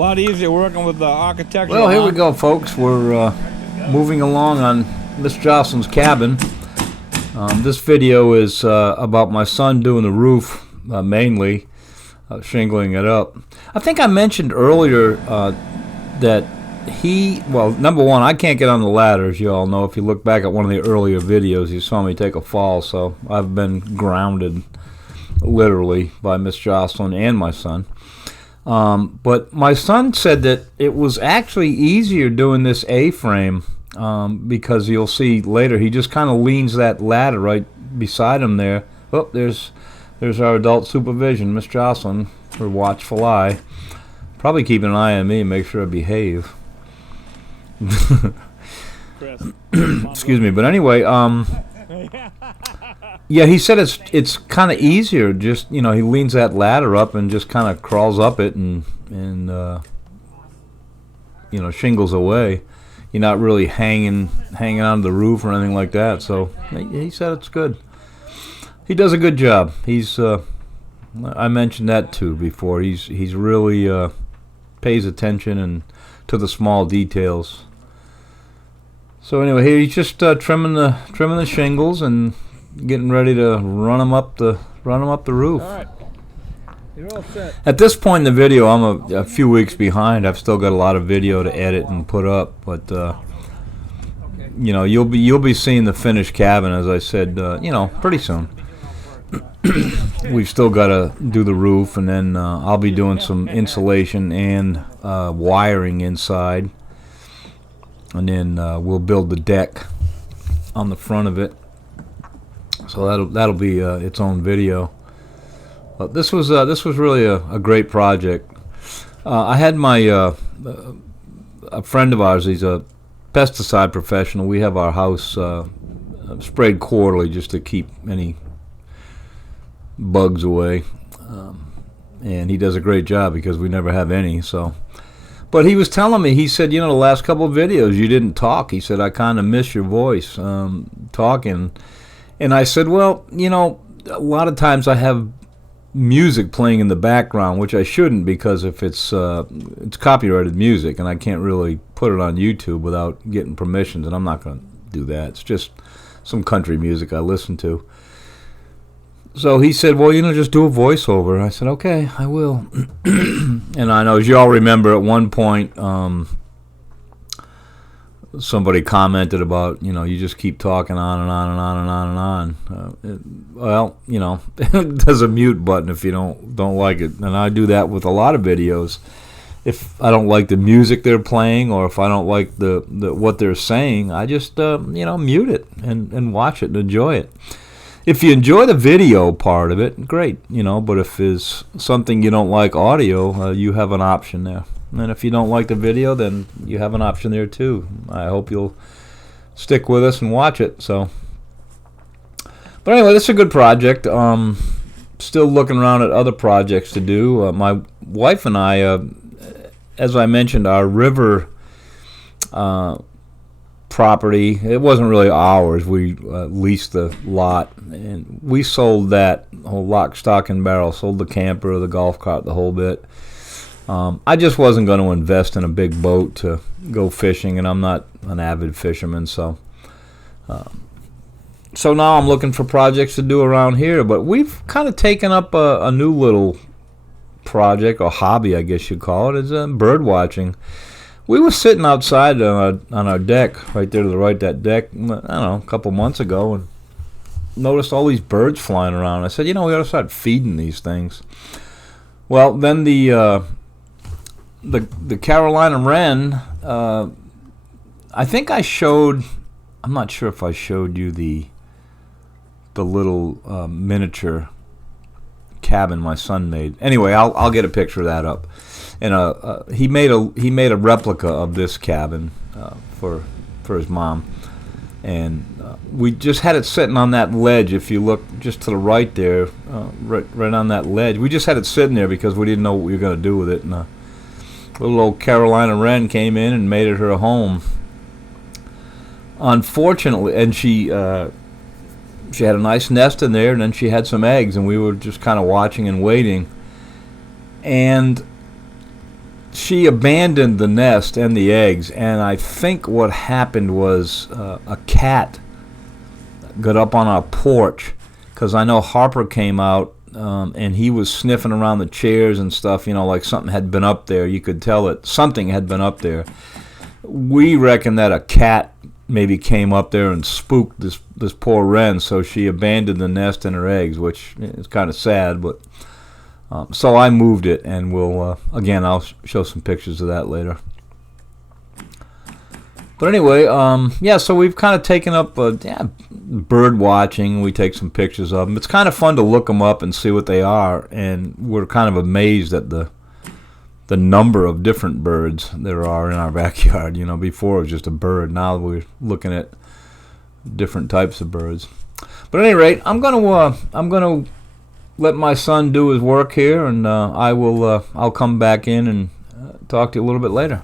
A lot easier working with the architecture. Well, here we go, folks. We're moving along on Miss Jocelyn's cabin. This video is about my son doing the roof, mainly shingling it up. I think I mentioned earlier that well, number one, I can't get on the ladder, as you all know. If you look back at one of the earlier videos, you saw me take a fall, so I've been grounded, literally, by Miss Jocelyn and my son. But my son said that it was actually easier doing this A-frame because you'll see later he just kind of leans that ladder right beside him there. Oh, there's our adult supervision, Miss Jocelyn, her watchful eye. Probably keeping an eye on me and make sure I behave. Excuse me, but anyway, yeah, he said it's kind of easier. Just he leans that ladder up and just kind of crawls up it and shingles away. You're not really hanging on the roof or anything like that. So he said it's good. He does a good job. I mentioned that too before. He's really pays attention and to the small details. So anyway, here he's just trimming the shingles and getting ready to run them up the roof. All right. You're all set. At this point in the video, I'm a few weeks behind. I've still got a lot of video to edit and put up, but you'll be seeing the finished cabin, as I said, pretty soon. We've still got to do the roof, and then I'll be doing some insulation and wiring inside, and then we'll build the deck on the front of it. So that'll be its own video. But this was really a great project. I had my a friend of ours. He's a pesticide professional. We have our house sprayed quarterly just to keep any bugs away, and he does a great job because we never have any. So, but he was telling me, he said, the last couple of videos you didn't talk. He said, I kind of miss your voice talking. And I said, well, a lot of times I have music playing in the background, which I shouldn't, because if it's copyrighted music, and I can't really put it on YouTube without getting permissions, and I'm not going to do that. It's just some country music I listen to. So he said, well, just do a voiceover. I said, okay, I will. And I know, as you all remember, at one point, somebody commented about, you just keep talking on and on and on and on and on. There's a mute button if you don't like it. And I do that with a lot of videos. If I don't like the music they're playing, or if I don't like the what they're saying, I just, mute it and watch it and enjoy it. If you enjoy the video part of it, great, but if there's something you don't like audio, you have an option there. And if you don't like the video, then you have an option there too. I hope you'll stick with us and watch it. So, but anyway, this is a good project. Still looking around at other projects to do. My wife and I, as I mentioned, our river property, it wasn't really ours. We leased the lot, and we sold that whole lock, stock, and barrel. Sold the camper, the golf cart, the whole bit. I just wasn't going to invest in a big boat to go fishing, and I'm not an avid fisherman, so now I'm looking for projects to do around here. But we've kind of taken up a new little project, or hobby, I guess you'd call it. It's bird watching. We were sitting outside on our deck, right there to the right, that deck, I don't know, a couple months ago, and noticed all these birds flying around. I said, we ought to start feeding these things. Well, then the Carolina wren, I think I showed, I'm not sure if I showed you the little miniature cabin my son made. Anyway, I'll get a picture of that up. And he made a replica of this cabin for his mom, and we just had it sitting on that ledge. If you look just to the right there, right on that ledge, we just had it sitting there because we didn't know what we were going to do with it. And little old Carolina wren came in and made it her home. Unfortunately, and she had a nice nest in there, and then she had some eggs, and we were just kind of watching and waiting. And she abandoned the nest and the eggs, and I think what happened was a cat got up on our porch, because I know Harper came out and he was sniffing around the chairs and stuff, you know, like something had been up there. You could tell that something had been up there. We reckon that a cat maybe came up there and spooked this poor wren, so she abandoned the nest and her eggs, which is kind of sad. But so I moved it, and we'll again, I'll show some pictures of that later. But anyway, yeah, so we've kind of taken up bird watching. We take some pictures of them. It's kind of fun to look them up and see what they are, and we're kind of amazed at the number of different birds there are in our backyard. You know, before it was just a bird. Now we're looking at different types of birds. But at any rate, I'm gonna let my son do his work here, and I'll come back in and talk to you a little bit later.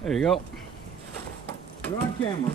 There you go. You're on camera.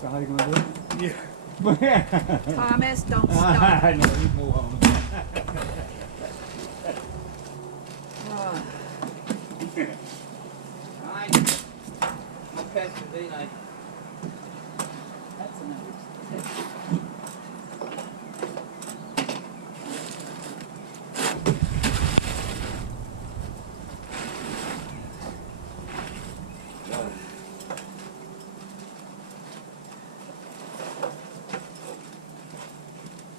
So how you gonna do it? Yeah. Thomas, don't stop. I know, you move on. Oh, Alright. I'll catch you today night. that's enough.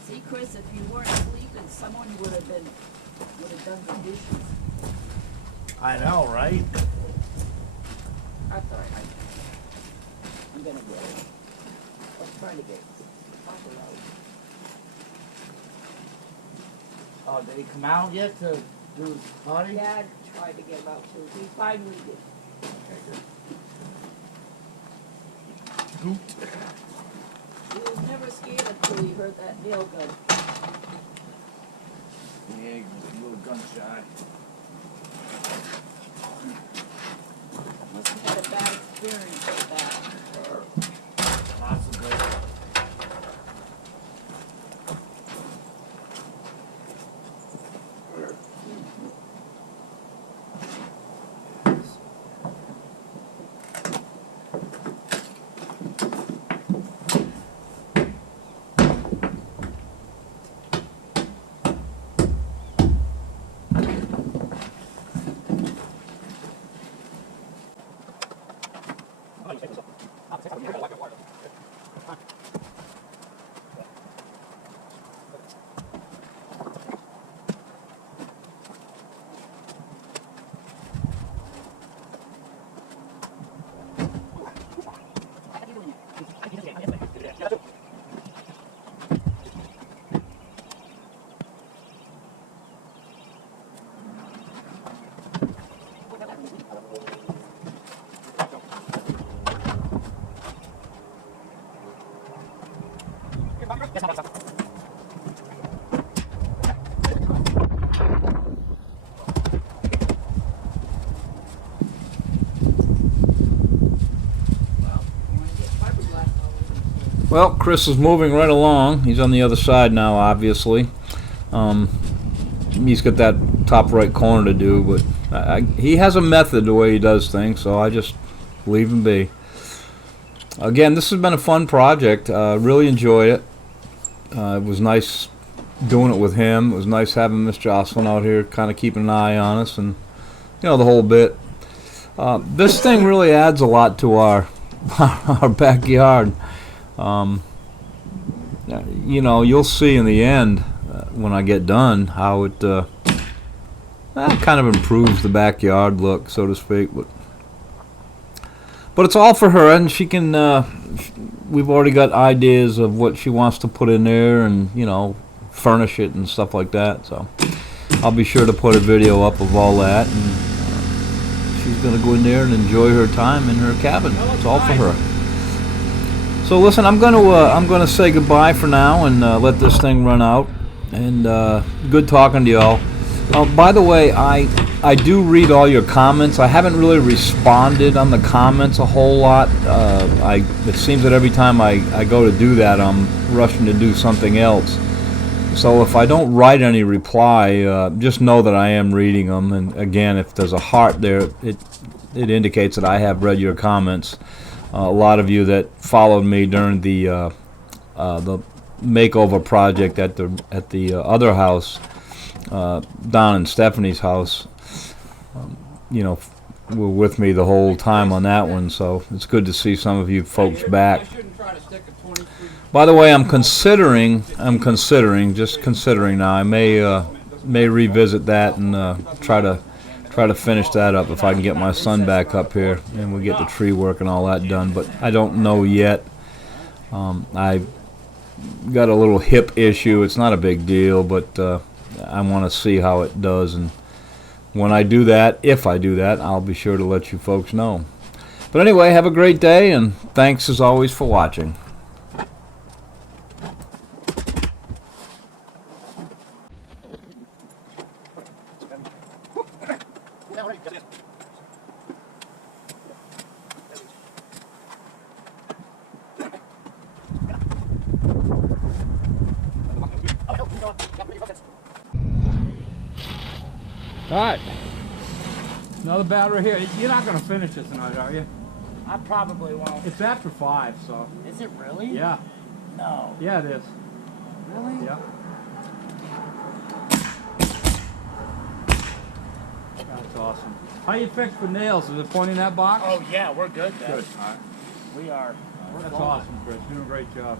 See, Chris, if you weren't sleeping, someone would have done the dishes. I know, right? That's all right. I'm gonna get it. Let's try to get it off the road. Oh, did he come out yet to do his party? Dad tried to get him out too. He finally did. Okay, good. He was never scared until he heard that nail gun. Yeah, he was a little gun shy. Must have had a bad experience with that. Possibly. Well, Chris is moving right along. He's on the other side now, obviously. He's got that top right corner to do, but he has a method the way he does things, so I just leave him be. Again, this has been a fun project. Really enjoyed it. It was nice doing it with him. It was nice having Miss Jocelyn out here kind of keeping an eye on us and, you know, the whole bit. This thing really adds a lot to our our backyard. You know, you'll see in the end when I get done how it kind of improves the backyard look, so to speak. But it's all for her, and she can. We've already got ideas of what she wants to put in there, and you know, furnish it and stuff like that. So I'll be sure to put a video up of all that, and she's gonna go in there and enjoy her time in her cabin. It's all for her. So listen, I'm gonna say goodbye for now and let this thing run out. And good talking to y'all. By the way, I do read all your comments. I haven't really responded on the comments a whole lot. It seems that every time I go to do that, I'm rushing to do something else. So if I don't write any reply, just know that I am reading them. And again, if there's a heart there, it indicates that I have read your comments. A lot of you that followed me during the makeover project at the other house Don and Stephanie's house, you know, were with me the whole time on that one, so it's good to see some of you folks back. By the way, I'm considering, just considering now, I may revisit that and try to finish that up if I can get my son back up here and we get the tree work and all that done, but I don't know yet. I got a little hip issue. It's not a big deal, but I want to see how it does, and when I do that, if I do that, I'll be sure to let you folks know. But anyway, have a great day, and thanks as always for watching. All right. Another battery here. You're not going to finish it tonight, are you? I probably won't. It's after 5, so. Is it really? Yeah. No. Yeah, it is. Really? Yeah. That's awesome. How you fixed the nails? Is it pointing that box? Oh yeah, we're good then. Good. All right. We are. We're That's golden. awesome, Chris. You're doing a great job.